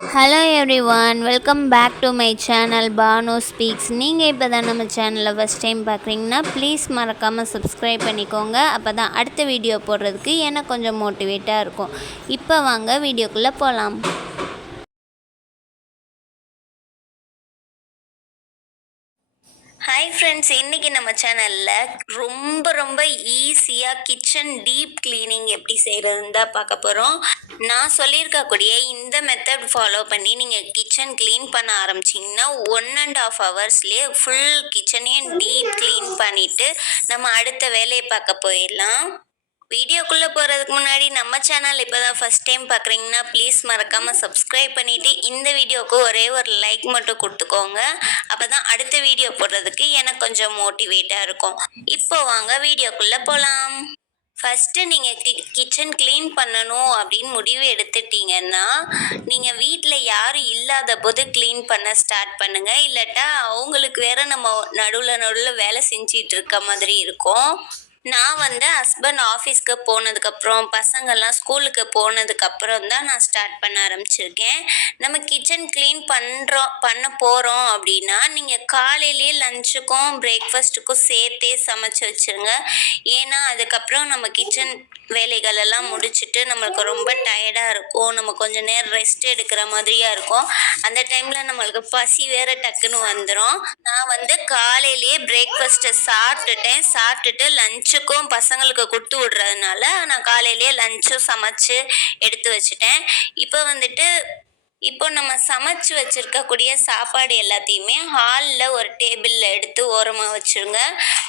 Hello everyone, welcome back to my channel Banu speaks. நீங்கள் இப்போ தான் நம்ம சேனலில் ஃபஸ்ட் டைம் பார்க்குறீங்கன்னா ப்ளீஸ் மறக்காமல் சப்ஸ்கிரைப் பண்ணிக்கோங்க. அப்போ தான் அடுத்த வீடியோ போடுறதுக்கு எனக்கு கொஞ்சம் மோட்டிவேட்டாக இருக்கும். இப்போ வாங்க வீடியோக்குள்ளே போகலாம். ஹாய் ஃப்ரெண்ட்ஸ், இன்றைக்கி நம்ம சேனலில் ரொம்ப ஈஸியாக கிச்சன் டீப் க்ளீனிங் எப்படி செய்கிறதுன்னு தான் பார்க்க போகிறோம். நான் சொல்லியிருக்கக்கூடிய இந்த மெத்தட் ஃபாலோ பண்ணி நீங்கள் கிச்சன் க்ளீன் பண்ண ஆரம்பிச்சிங்கன்னா 1.5 ஹவர்ஸ்லேயே ஃபுல் கிச்சனையும் டீப் க்ளீன் பண்ணிவிட்டு நம்ம அடுத்த வேலையை பார்க்க போயிடலாம். வீடியோக்குள்ளே போகிறதுக்கு முன்னாடி நம்ம சேனல் இப்போ தான் ஃபஸ்ட் டைம் பார்க்குறீங்கன்னா ப்ளீஸ் மறக்காமல் சப்ஸ்கிரைப் பண்ணிவிட்டு இந்த வீடியோவுக்கு ஒரே ஒரு லைக் மட்டும் கொடுத்துக்கோங்க. அப்போ தான் அடுத்த வீடியோ போடுறதுக்கு எனக்கு கொஞ்சம் மோட்டிவேட்டாக இருக்கும். இப்போ வாங்க வீடியோக்குள்ளே போகலாம். ஃபஸ்ட்டு நீங்கள் கிச்சன் க்ளீன் பண்ணணும் அப்படின்னு முடிவு எடுத்துட்டீங்கன்னா நீங்கள் வீட்டில் யாரும் இல்லாத போது க்ளீன் பண்ண ஸ்டார்ட் பண்ணுங்கள். இல்லாட்டா அவங்களுக்கு வேற நம்ம நடுவில் வேலை செஞ்சிட்டு இருக்க மாதிரி இருக்கும். நான் ஹஸ்பண்ட் ஆஃபீஸ்க்கு போனதுக்கப்புறம் பசங்கள்லாம் ஸ்கூலுக்கு போனதுக்கப்புறம் தான் நான் ஸ்டார்ட் பண்ண ஆரம்பிச்சிருக்கேன். நம்ம கிச்சன் க்ளீன் பண்ண போகிறோம் அப்படின்னா நீங்கள் காலையிலேயே லஞ்சுக்கும் பிரேக்ஃபாஸ்ட்டுக்கும் சேர்த்தே சமைச்சு வச்சுருங்க. ஏன்னா அதுக்கப்புறம் நம்ம கிச்சன் வேலைகள் எல்லாம் முடிச்சுட்டு நம்மளுக்கு ரொம்ப டயர்டாக இருக்கும். நம்ம கொஞ்சம் நேரம் ரெஸ்ட் எடுக்கிற மாதிரியா இருக்கும். அந்த டைமில் நம்மளுக்கு பசி வேற டக்குன்னு வந்துடும். நான் காலையிலேயே பிரேக்ஃபாஸ்ட்டை சாப்பிட்டுட்டு லஞ்சுக்கும் பசங்களுக்கு கொடுத்து விட்றதுனால நான் காலையிலேயே லஞ்சும் சமைச்சு எடுத்து வச்சுட்டேன். இப்போ நம்ம சமைச்சு வச்சிருக்கக்கூடிய சாப்பாடு எல்லாத்தையுமே ஹாலில் ஒரு டேபிளில் எடுத்து ஓரமாக வச்சுருங்க.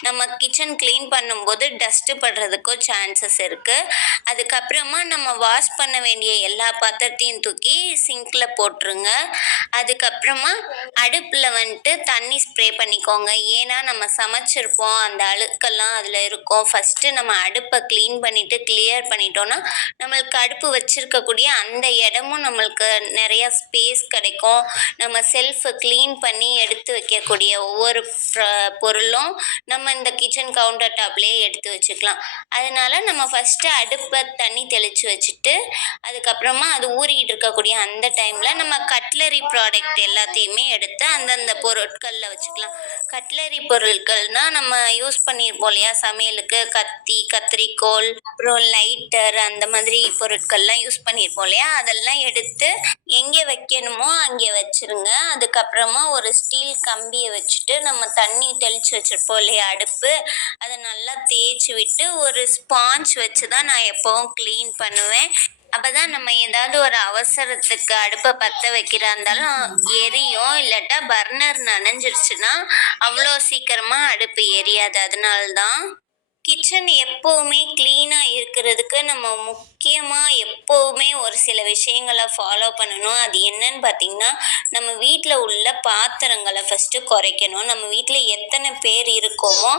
நம்ம கிச்சன் க்ளீன் பண்ணும்போது டஸ்ட்டு படுறதுக்கும் சான்சஸ் இருக்குது. அதுக்கப்புறமா நம்ம வாஷ் பண்ண வேண்டிய எல்லா பாத்திரத்தையும் தூக்கி சிங்கில் போட்டுருங்க. அதுக்கப்புறமா அடுப்பில் தண்ணி ஸ்ப்ரே பண்ணிக்கோங்க. ஏன்னா நம்ம சமைச்சிருப்போம், அந்த அழுக்கெல்லாம் அதில் இருக்கும். ஃபஸ்ட்டு நம்ம அடுப்பை கிளியர் பண்ணிட்டோன்னா நம்மளுக்கு அடுப்பு வச்சுருக்கக்கூடிய அந்த இடமும் நம்மளுக்கு நிறையா ஸ்பேஸ் கிடைக்கும். நம்ம செல்ஃபை க்ளீன் பண்ணி எடுத்து வைக்கக்கூடிய ஒவ்வொரு பொருளும் நம்ம இந்த கிச்சன் கவுண்டர் டாப்லேயே எடுத்து வச்சுக்கலாம். அதனால நம்ம ஃபஸ்ட்டு அடுப்பை தண்ணி தெளித்து வச்சுட்டு அதுக்கப்புறமா அது ஊறிக்கிட்டு இருக்கக்கூடிய அந்த டைமில் நம்ம கட்லரி ப்ராடக்ட் எல்லாத்தையுமே எடுத்து அந்தந்த பொருட்களில் வச்சுக்கலாம். கட்லரி பொருட்கள்னால் நம்ம யூஸ் பண்ணியிருப்போம் இல்லையா சமையலுக்கு, கத்தி, கத்திரிக்கோல், அப்புறம் லைட்டர், அந்த மாதிரி பொருட்கள்லாம் யூஸ் பண்ணியிருப்போம் இல்லையா, அதெல்லாம் எடுத்து எங்கே வைக்கணுமோ அங்கே வச்சுருங்க. அதுக்கப்புறமா ஒரு ஸ்டீல் கம்பியை வச்சுட்டு நம்ம தண்ணி தெளித்து வச்சுருப்போம் இல்லையா அடுப்பு, அதை நல்லா தேய்ச்சி விட்டு ஒரு ஸ்பாஞ்ச் வச்சு தான் நான் எப்போவும் க்ளீன் பண்ணுவேன். அப்போ தான் நம்ம ஏதாவது ஒரு அவசரத்துக்கு அடுப்பை பற்ற வைக்கிறா இருந்தாலும் எரியும். இல்லாட்டா பர்னர் நனைஞ்சிருச்சுன்னா அவ்வளோ சீக்கிரமாக அடுப்பு எரியாது. அதனால்தான் கிச்சன் எப்போவுமே க்ளீனாக இருக்கிறதுக்கு நம்ம முக்கியமாக எப்போவுமே ஒரு சில விஷயங்களை ஃபாலோ பண்ணணும். அது என்னன்னு பார்த்தீங்கன்னா, நம்ம வீட்டில் உள்ள பாத்திரங்களை ஃபஸ்ட்டு குறைக்கணும். நம்ம வீட்டில் எத்தனை பேர் இருக்கோமோ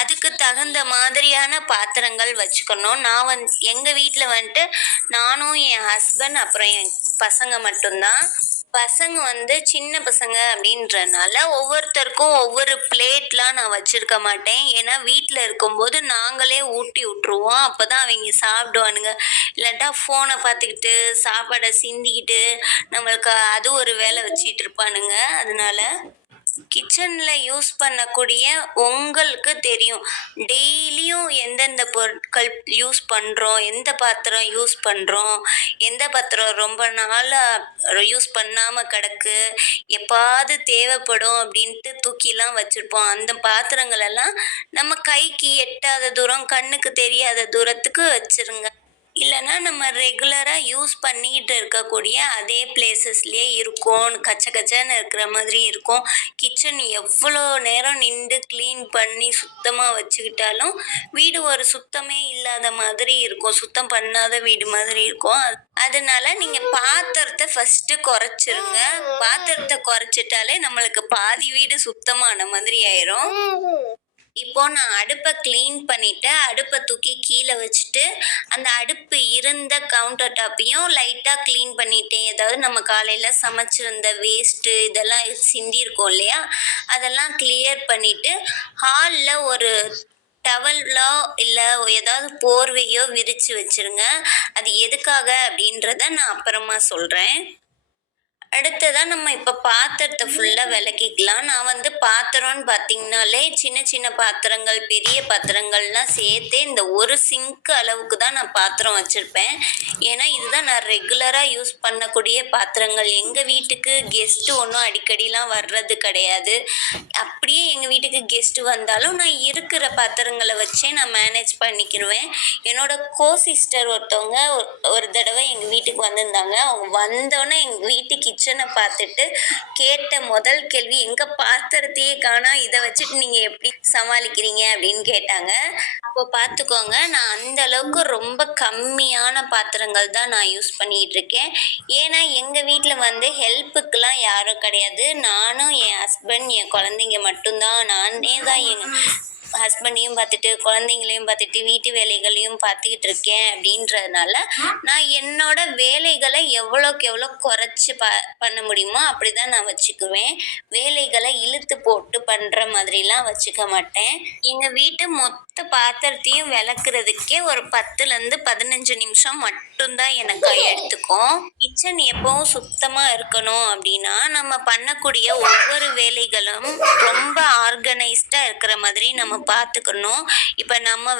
அதுக்கு தகுந்த மாதிரியான பாத்திரங்கள் வச்சுக்கணும். நான் எங்கள் வீட்டில் நானும் என் ஹஸ்பண்ட் அப்புறம் என் பசங்க மட்டும்தான். பசங்க சின்ன பசங்க அப்படின்றனால ஒவ்வொருத்தருக்கும் ஒவ்வொரு பிளேட்லாம் நான் வச்சிருக்க மாட்டேன். ஏன்னா வீட்டில் இருக்கும்போது நாங்களே ஊட்டி விட்ருவோம். அப்போ தான் அவங்க சாப்பிடுவானுங்க. இல்லாட்டா ஃபோனை பார்த்துக்கிட்டு சாப்பாடை சிந்திக்கிட்டு நம்மளுக்கு அது ஒரு வேலை வச்சிட்டு இருப்பானுங்க. அதனால கிச்சனில் யூஸ் பண்ணக்கூடிய உங்களுக்கு தெரியும் டெய்லியும் எந்தெந்த பொருட்கள் யூஸ் பண்ணுறோம், எந்த பாத்திரம் யூஸ் பண்ணுறோம், எந்த பாத்திரம் ரொம்ப நாளாக யூஸ் பண்ணாமல் கிடக்கு, எப்பாவது தேவைப்படும் அப்படின்ட்டு தூக்கிலாம் வச்சுருப்போம். அந்த பாத்திரங்களெல்லாம் நம்ம கைக்கு எட்டாத தூரம், கண்ணுக்கு தெரியாத தூரத்துக்கு வச்சுருங்க. இல்லைன்னா நம்ம ரெகுலராக யூஸ் பண்ணிக்கிட்டு இருக்கக்கூடிய அதே பிளேசஸ்லேயே இருக்கும், கச்ச கச்சன்னு இருக்கிற மாதிரி இருக்கும். கிச்சன் எவ்வளோ நேரம் நின்று க்ளீன் பண்ணி சுத்தமாக வச்சுக்கிட்டாலும் வீடு ஒரு சுத்தமே இல்லாத மாதிரி இருக்கும், சுத்தம் பண்ணாத வீடு மாதிரி இருக்கும். அதனால நீங்கள் பாத்திரத்தை ஃபஸ்ட்டு குறைச்சிருங்க. பாத்திரத்தை குறைச்சிட்டாலே நம்மளுக்கு பாதி வீடு சுத்தமான மாதிரி ஆயிரும். இப்போ நான் அடுப்பை க்ளீன் பண்ணிவிட்டு அடுப்பை தூக்கி கீழே வச்சுட்டு அந்த அடுப்பு இருந்த கவுண்டர் டாப்பையும் லைட்டாக க்ளீன் பண்ணிட்டேன். ஏதாவது நம்ம காலையில் சமைச்சிருந்த வேஸ்ட்டு இதெல்லாம் சிந்தியிருக்கோம் இல்லையா, அதெல்லாம் கிளியர் பண்ணிவிட்டு ஹாலில் ஒரு டவலோ இல்லை ஏதாவது போர்வையோ விரித்து வச்சுருங்க. அது எதுக்காக அப்படின்றத நான் அப்புறமா சொல்கிறேன். அடுத்ததா நம்ம இப்ப பாத்திரத்த ஃபுல்லா வெளக்கிக்கலாம். நான் வந்து பாத்திரம்ன்னு பார்த்தீங்கனாலே, சின்ன சின்ன பாத்திரங்கள், பெரிய பாத்திரங்கள்லாம் சேர்த்தே இந்த ஒரு சிங்க் அளவுக்கு தான் நான் பாத்திரம் வச்சிருப்பேன். ஏன்னா, இதுதான் நான் ரெகுலரா யூஸ் பண்ணக்கூடிய பாத்திரங்கள். எங்க வீட்டுக்கு கெஸ்ட் ஒண்ணும் அடிக்கடிலாம் வர்றது கிடையாது. அப்படியே எங்க வீட்டுக்கு கெஸ்ட் வந்தாலும், நான் இருக்கிற பாத்திரங்கள வச்சே நான் மேனேஜ் பண்ணிக்கிருவேன். என்னோட சிஸ்டர் ஒருத்தவங்க ஒரு தடவை எங்க வீட்டுக்கு வந்திருந்தாங்க. அவங்க வந்தோனே எங்க வீட்டு கிச்சனை பார்த்துட்டு கேட்ட முதல் கேள்வி, எங்க பாத்திரத்தையே காணோம், இதை வச்சுட்டு நீங்க எப்படி சமாளிக்கிறீங்க அப்படின்னு கேட்டாங்க. அப்போ பார்த்துக்கோங்க, நான் அந்த அளவுக்கு ரொம்ப கம்மியான பாத்திரங்கள் தான் நான் யூஸ் பண்ணிட்டு இருக்கேன். ஏன்னா எங்க வீட்டில் வந்து ஹெல்ப்புக்கெல்லாம் யாரும் கிடையாது. நானும் என் ஹஸ்பண்ட் என் குழந்தைங்க மட்டும்தான். நானே தான் என் ஹஸ்பண்டையும் பார்த்துட்டு குழந்தைங்களையும் பார்த்துட்டு வீட்டு வேலைகளையும் பார்த்துக்கிட்டு இருக்கேன் அப்படின்றதுனால நான் என்னோட வேலைகளை எவ்வளோக்கு எவ்வளோ குறைச்சி பண்ண முடியுமோ அப்படி தான் நான் வச்சுக்குவேன். வேலைகளை இழுத்து போட்டு பண்ணுற மாதிரிலாம் வச்சுக்க மாட்டேன். எங்கள் வீட்டு மொத்த பாத்திரத்தையும் விளக்குறதுக்கே ஒரு 10லேருந்து 15 நிமிஷம் மட்டும்தான் எனக்கு எடுத்துக்கும். கிச்சன் எப்பவும் சுத்தமாக இருக்கணும் அப்படின்னா நம்ம பண்ணக்கூடிய ஒவ்வொரு வேலைகளும் ரொம்ப ஆர்கனைஸ்டாக இருக்கிற மாதிரி நம்ம பார்த்துக்கணும். இப்போ நம்ம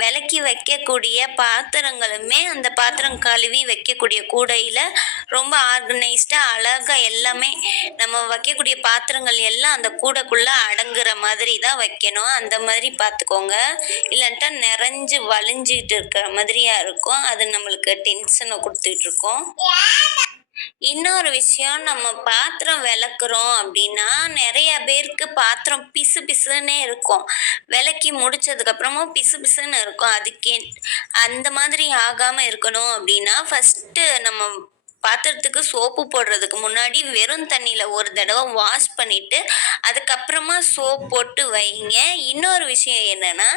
விளக்கி வைக்கக்கூடிய பாத்திரங்களுமே அந்த பாத்திரம் கழுவி வைக்கக்கூடிய கூடையில் ரொம்ப ஆர்கனைஸ்டாக அழகாக எல்லாமே நம்ம வைக்கக்கூடிய பாத்திரங்கள் எல்லாம் அந்த கூடைக்குள்ளே அடங்குற மாதிரி தான் வைக்கணும். அந்த மாதிரி பார்த்துக்கோங்க. இல்லைன்ட்டா நிறைஞ்சு வலிஞ்சிட்டு இருக்கிற மாதிரியா இருக்கும். அது நம்மளுக்கு டென்ஷனை கொடுத்துட்டு இருக்கோம். இன்னொரு விஷயம், நம்ம பாத்திரம் விளக்குறோம் அப்படின்னா நிறைய பேருக்கு பாத்திரம் பிசு பிசுன்னே இருக்கும். விளக்கி முடிச்சதுக்கு அப்புறமும் பிசு பிசுன்னு இருக்கும். அதுக்கே அந்த மாதிரி ஆகாம இருக்கணும் அப்படின்னா ஃபர்ஸ்ட் நம்ம பாத்திரத்துக்கு சோப்பு போடுறதுக்கு முன்னாடி வெறும் தண்ணியில ஒரு தடவை வாஷ் பண்ணிட்டு அதுக்கப்புறமா சோப் போட்டு வைங்க. இன்னொரு விஷயம் என்னன்னா,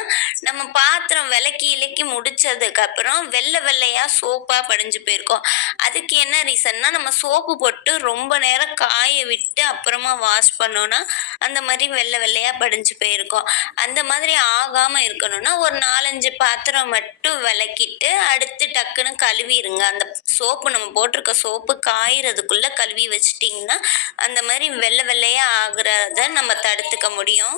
நம்ம பாத்திரம் விளக்கி இலக்கி முடிச்சதுக்கு அப்புறம் வெள்ளை வெள்ளையா சோப்பா படிஞ்சு போயிருக்கோம். அதுக்கு என்ன ரீசன்னா, நம்ம சோப்பு போட்டு ரொம்ப நேரம் காய விட்டு அப்புறமா வாஷ் பண்ணோம்னா அந்த மாதிரி வெள்ளை வெள்ளையா படிஞ்சு போயிருக்கோம். அந்த மாதிரி ஆகாம இருக்கணும்னா ஒரு 4-5 பாத்திரம் மட்டும் விளக்கிட்டு அடுத்து டக்குன்னு கழுவிடுங்க. அந்த சோப்பு நம்ம போட்டிருக்க சோப்பு காயறதுக்குள்ள கழுவி வச்சிட்டிங்கன்னா அந்த மாதிரி வெள்ளை வெள்ளையா ஆகுறத நம்ம தடுத்துக்க முடியும்.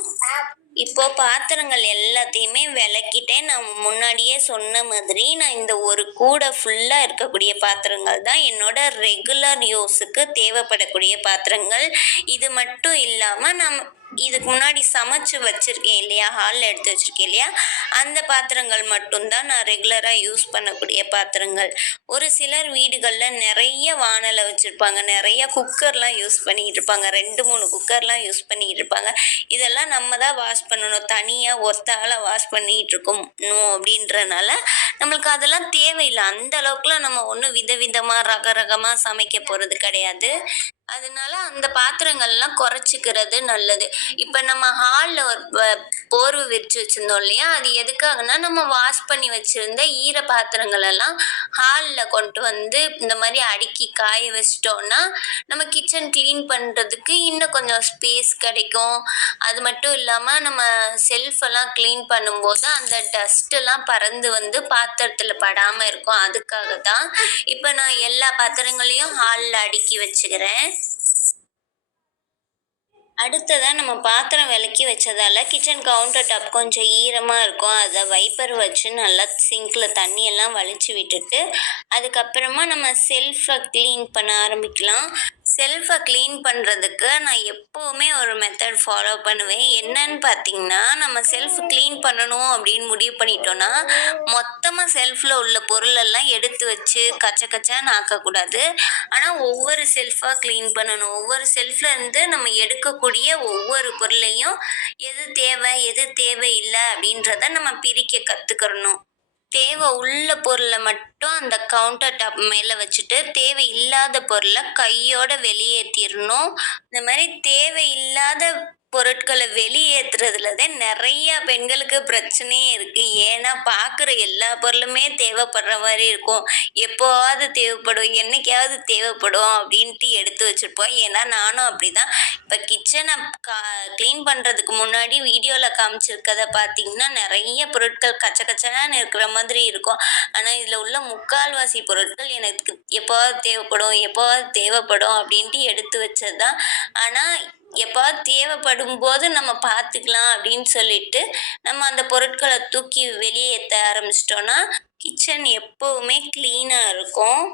இப்போ பாத்திரங்கள் எல்லாத்தையுமே விளக்கிட்டேன். நான் முன்னாடியே சொன்ன மாதிரி நான் இந்த ஒரு கூடை ஃபுல்லா இருக்கக்கூடிய பாத்திரங்கள் தான் என்னோட ரெகுலர் யூஸுக்கு தேவைப்படக்கூடிய பாத்திரங்கள். இது மட்டும் இல்லாம இதுக்கு முன்னாடி சமைச்சு வச்சிருக்கேன் இல்லையா, ஹாலில் எடுத்து வச்சிருக்கேன் இல்லையா, அந்த பாத்திரங்கள் மட்டும்தான் நான் ரெகுலராக யூஸ் பண்ணக்கூடிய பாத்திரங்கள். ஒரு சிலர் வீடுகளில் நிறைய வாணலை வச்சுருப்பாங்க, நிறைய குக்கர்லாம் யூஸ் பண்ணிக்கிட்டு இருப்பாங்க, 2-3 குக்கர்லாம் யூஸ் பண்ணிக்கிட்டு இருப்பாங்க. இதெல்லாம் நம்ம தான் வாஷ் பண்ணணும், தனியாக ஒத்தால வாஷ் பண்ணிக்கிட்டு இருக்கணும் அப்படின்றனால நம்மளுக்கு அதெல்லாம் தேவையில்லை. அந்த அளவுக்குலாம் நம்ம ஒன்றும் விதவிதமாக ரகரகமாக சமைக்க போகிறது கிடையாது. அதனால அந்த பாத்திரங்கள்லாம் குறைச்சிக்கிறது நல்லது. இப்போ நம்ம ஹாலில் ஒரு போர்வை விரிச்சு வச்சுருந்தோம் இல்லையா, அது எதுக்காகனா நம்ம வாஷ் பண்ணி வச்சுருந்த ஈர பாத்திரங்கள் எல்லாம் ஹாலில் கொண்டு வந்து இந்த மாதிரி அடுக்கி காய வச்சிட்டோம்னா நம்ம கிச்சன் க்ளீன் பண்ணுறதுக்கு இன்னும் கொஞ்சம் ஸ்பேஸ் கிடைக்கும். அது மட்டும் இல்லாமல் நம்ம செல்ஃபெல்லாம் க்ளீன் பண்ணும்போது அந்த டஸ்ட்டெல்லாம் பறந்து வந்து பாத்திரத்தில் படாமல் இருக்கும். அதுக்காக தான் இப்போ நான் எல்லா பாத்திரங்களையும் ஹாலில் அடுக்கி வச்சுக்கிறேன். அடுத்ததா நம்ம பாத்திரம் விளக்கி வச்சதால கிச்சன் கவுண்டர் டாப் கொஞ்சம் ஈரமாக இருக்கும். அதை வைப்பர் வச்சு நல்லா சிங்கில் தண்ணியெல்லாம் வலிச்சு விட்டுட்டு அதுக்கப்புறமா நம்ம செல்ஃபை க்ளீன் பண்ண ஆரம்பிக்கலாம். செல்ஃபை க்ளீன் பண்ணுறதுக்கு நான் எப்போவுமே ஒரு மெத்தட் ஃபாலோ பண்ணுவேன். என்னன்னு பார்த்தீங்கன்னா, நம்ம செல்ஃப் க்ளீன் பண்ணணும் அப்படின்னு முடிவு பண்ணிட்டோன்னா மொத்தமாக செல்ஃபில் உள்ள பொருளெல்லாம் எடுத்து வச்சு கச்ச கச்சான்னு ஆக்கக்கூடாது. ஆனால் ஒவ்வொரு செல்ஃபாக க்ளீன் பண்ணணும். ஒவ்வொரு செல்ஃபில் இருந்து நம்ம எடுக்கக்கூடிய ஒவ்வொரு பொருளையும் எது தேவை எது தேவையில்லை அப்படின்றத நம்ம பிரிக்க கற்றுக்கிறணும். தேவை உள்ள பொருளை மட்டும் அந்த கவுண்டர் டாப் மேலே வச்சுட்டு தேவை இல்லாத பொருளை கையோட வெளியேற்றிடணும். இந்த மாதிரி தேவையில்லாத பொருட்கள வெளியேத்துறதுல தான் நெறைய பெண்களுக்கு பிரச்சனையே இருக்கு. ஏன்னா, பார்க்குற எல்லா பொருளுமே தேவைப்படுற மாரி இருக்கும். எப்போவாவது தேவைப்படும், என்னைக்காவது தேவைப்படும் அப்டின்ட்டு எடுத்து வச்சிருப்போம். ஏன்னா, நானும் அப்படிதான். இப்ப கிச்சன கா கிளீன் பண்றதுக்கு முன்னாடி வீடியோல காமிச்சிருக்கத பார்த்தீங்கன்னா, நெறைய பொருட்கள் கச்ச கச்சன்னு இருக்கிற மாதிரி இருக்கும். ஆனா, இதுல உள்ள முக்கால்வாசி பொருட்கள் எனக்கு எப்போவாவது தேவைப்படும், எப்போவாவது தேவைப்படும் அப்டின்ட்டு எடுத்து வச்சது தான். ஆனா, எப்பாவது தேவைப்படும்போது நம்ம பார்த்துக்கலாம் அப்படின்னு சொல்லிட்டு, நம்ம அந்த பொருட்கள தூக்கி வெளியேத்த ஆரம்பிச்சிட்டோம்னா, கிச்சன் எப்பவுமே கிளீனா இருக்கும்.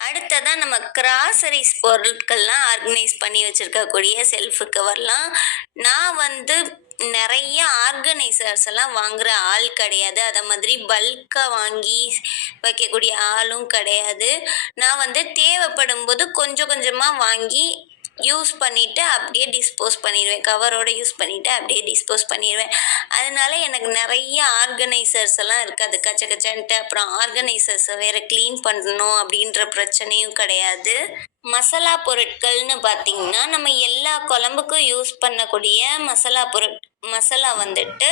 அடுத்ததா நம்ம கிராசரிஸ் பொருட்கள்லாம் ஆர்கனைஸ் பண்ணி வச்சிருக்கக்கூடிய செல்ஃபுக்கு வரலாம். நான் வந்து நெறைய ஆர்கனைசர்ஸ் எல்லாம் வாங்குற ஆள் கிடையாது. அத மாதிரி பல்க்கா வாங்கி வைக்கக்கூடிய ஆளும் கிடையாது. நான் வந்து தேவைப்படும்போது கொஞ்சம் கொஞ்சமா வாங்கி யூஸ் பண்ணிட்டு அப்படியே டிஸ்போஸ் பண்ணிருவேன். கவரோட யூஸ் பண்ணிட்டு அப்படியே டிஸ்போஸ் பண்ணிருவேன். அதனால எனக்கு நெறைய ஆர்கனைசர்ஸ் எல்லாம் இருக்காது. கச்ச கச்சன்ட்டு. அப்புறம் ஆர்கனைசர்ஸ வேற கிளீன் பண்ணணும் அப்படின்ற பிரச்சனையும் கிடையாது. மசாலா பொருட்கள்னு பார்த்தீங்கன்னா, நம்ம எல்லா குழம்புக்கும் யூஸ் பண்ணக்கூடிய மசாலா வந்துட்டு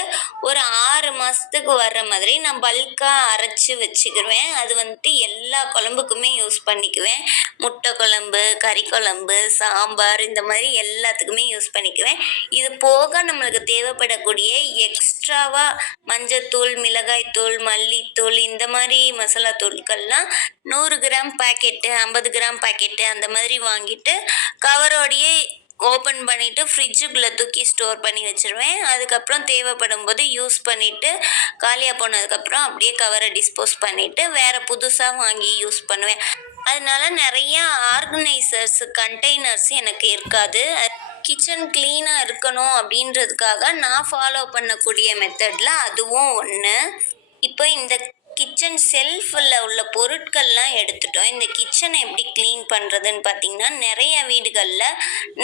ஒரு 6 மாசத்துக்கு வர்ற மாதிரி நான் பல்க்கா அரைச்சு வச்சுக்கிருவேன். அது வந்துட்டு எல்லா குழம்புக்குமே யூஸ் பண்ணிக்குவேன். முட்டை குழம்பு, கறி குழம்பு, சாம்பார் இந்த மாரி எல்லாத்துக்குமே யூஸ் பண்ணிக்குவேன். இது போக நம்மளுக்கு தேவைப்படக்கூடிய எக்ஸ்ட்ராவா மஞ்சத்தூள், மிளகாய்த்தூள், மல்லித்தூள் இந்த மாரி மசாலா தூள்கள்லாம் 100 கிராம் பாக்கெட்டு, 50 கிராம் பாக்கெட்டு அந்த மாதிரி வாங்கிட்டு கவரோடையே ஓப்பன் பண்ணிட்டு ஃப்ரிட்ஜுக்குள்ள தூக்கி ஸ்டோர் பண்ணி வச்சுருவேன். அதுக்கப்புறம் தேவைப்படும்போது யூஸ் பண்ணிட்டு, காலியா போனதுக்கப்புறம் அப்படியே கவர டிஸ்போஸ் பண்ணிட்டு, வேற புதுசா வாங்கி யூஸ் பண்ணுவேன். அதனால நெறைய ஆர்கனைசர்ஸ், கண்டெய்னர்ஸ் எனக்கு இருக்காது. கிச்சன் கிளீனா இருக்கணும் அப்படின்றதுக்காக நான் ஃபாலோ பண்ணக்கூடிய மெத்தட்ல அதுவும் ஒண்ணு. இப்போ இந்த கிச்சன் செல்ஃப்ல உள்ள பொருட்கள்லாம் எடுத்துட்டோம். இந்த கிச்சனை எப்படி கிளீன் பண்றதுன்னு பார்த்தீங்கன்னா, நெறைய வீடுகள்ல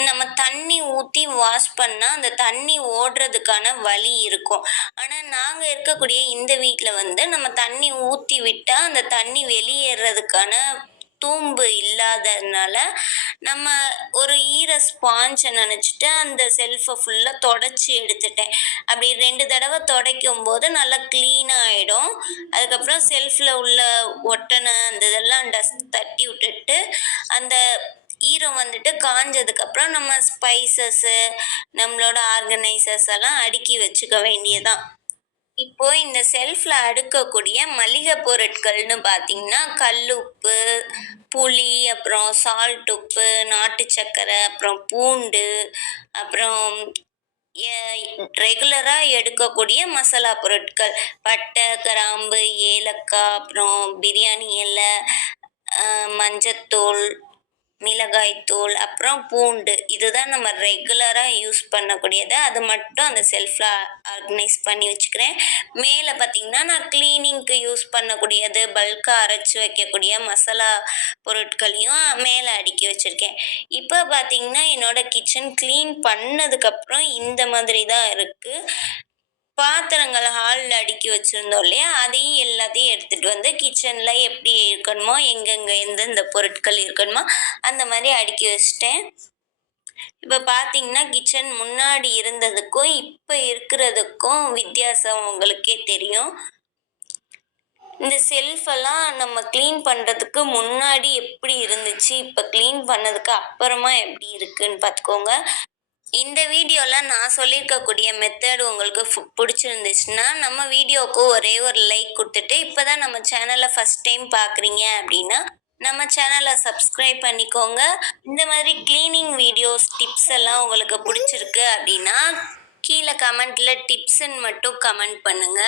நம்ம தண்ணி ஊத்தி வாஷ் பண்ணா, அந்த தண்ணி ஓடுறதுக்கான வழி இருக்கும். ஆனா, நாங்க இருக்கக்கூடிய இந்த வீட்ல வந்து நம்ம தண்ணி ஊத்தி விட்டா, அந்த தண்ணி வெளியேறதுக்கான தூம்பு இல்லாததுனால, நம்ம ஒரு ஸ்பாஞ்ச நெனச்சுட்டு அந்த செல்ஃப ஃபுல்லா தொடச்சு எடுத்துட்டேன். அப்படி 2 தடவ தொடைக்கும்போது நல்லா கிளீனா ஆயிடும். அதுக்கப்புறம் செல்ஃப்ல உள்ள ஒட்டன அந்த இதெல்லாம் டஸ்ட் தட்டி விட்டுட்டு, அந்த ஈரம் வந்துட்டு காஞ்சதுக்கப்புறம் நம்ம ஸ்பைசஸ்ஸு, நம்மளோட ஆர்கனைசர்ஸ் எல்லாம் அடுக்கி வச்சுக்க வேண்டியதுதான். இப்போ இந்த செல்ஃப்ல அடுக்கக்கூடிய மளிகை பொருட்கள்னு பார்த்தீங்கன்னா, கல்லுப்பு, புளி, அப்புறம் சால்ட் உப்பு, நாட்டு சர்க்கரை, அப்புறம் பூண்டு, அப்புறம் எ ரெகுலரா எடுக்கக்கூடிய மசாலா பொருட்கள். பட்டை, கிராம்பு, ஏலக்காய், அப்புறம் பிரியாணி இலை, அ மஞ்சத்தூள், மிளகாய்த்தூள், அப்புறம் பூண்டு. இதுதான் நம்ம ரெகுலரா யூஸ் பண்ணக்கூடியது. அது மட்டும் அந்த செல்ஃப்ல ஆர்கனைஸ் பண்ணி வச்சுக்கிறேன். மேல பார்த்தீங்கன்னா, நான் கிளீனிங்க்கு யூஸ் பண்ணக்கூடியது, பல்க்கா அரைச்சு வைக்கக்கூடிய மசாலா பொருட்களையும் மேல அடுக்கி வச்சிருக்கேன். இப்ப பார்த்தீங்கன்னா, என்னோட கிச்சன் கிளீன் பண்ணதுக்கப்புறம் இந்த மாதிரி தான் இருக்கு. பாத்திரங்கள ஹால்ல அடுக்கி வச்சிருந்தோம் இல்லையா? அதையும் எல்லாத்தையும் எடுத்துட்டு வந்து கிச்சன்ல எப்படி இருக்கணுமோ, எங்கெங்க எந்தெந்த பொருட்கள் இருக்கணுமோ, அந்த மாரி அடுக்கி வச்சுட்டேன். இப்ப பார்த்தீங்கன்னா, கிச்சன் முன்னாடி இருந்ததுக்கும், இப்ப இருக்கிறதுக்கும் வித்தியாசம் உங்களுக்கே தெரியும். இந்த செல்ஃப் எல்லாம் நம்ம கிளீன் பண்றதுக்கு முன்னாடி எப்படி இருந்துச்சு, இப்ப கிளீன் பண்ணதுக்கு அப்புறமா எப்படி இருக்குன்னு பார்த்துக்கோங்க. இந்த வீடியோல நான் சொல்லியிருக்கக்கூடிய மெத்தட் உங்களுக்கு பிடிச்சிருந்துச்சுன்னா, நம்ம வீடியோவுக்கு ஒரே ஒரு லைக் குடுத்துட்டு, இப்பதான் நம்ம சேனல ஃபர்ஸ்ட் டைம் பார்க்குறீங்க அப்படின்னா, நம்ம சேனல சப்ஸ்கிரைப் பண்ணிக்கோங்க. இந்த மாதிரி கிளீனிங் வீடியோஸ், டிப்ஸ் எல்லாம் உங்களுக்கு பிடிச்சிருக்கு அப்படின்னா, கீழ கமெண்ட்ல டிப்ஸ்ன்னு மட்டும் கமெண்ட் பண்ணுங்க.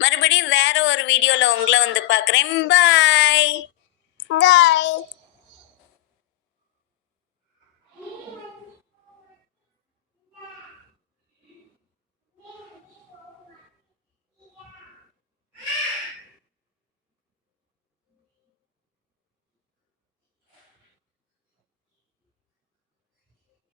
மறுபடியும் வேற ஒரு வீடியோல உங்கள வந்து பார்க்குறேன். பாய். பாய்.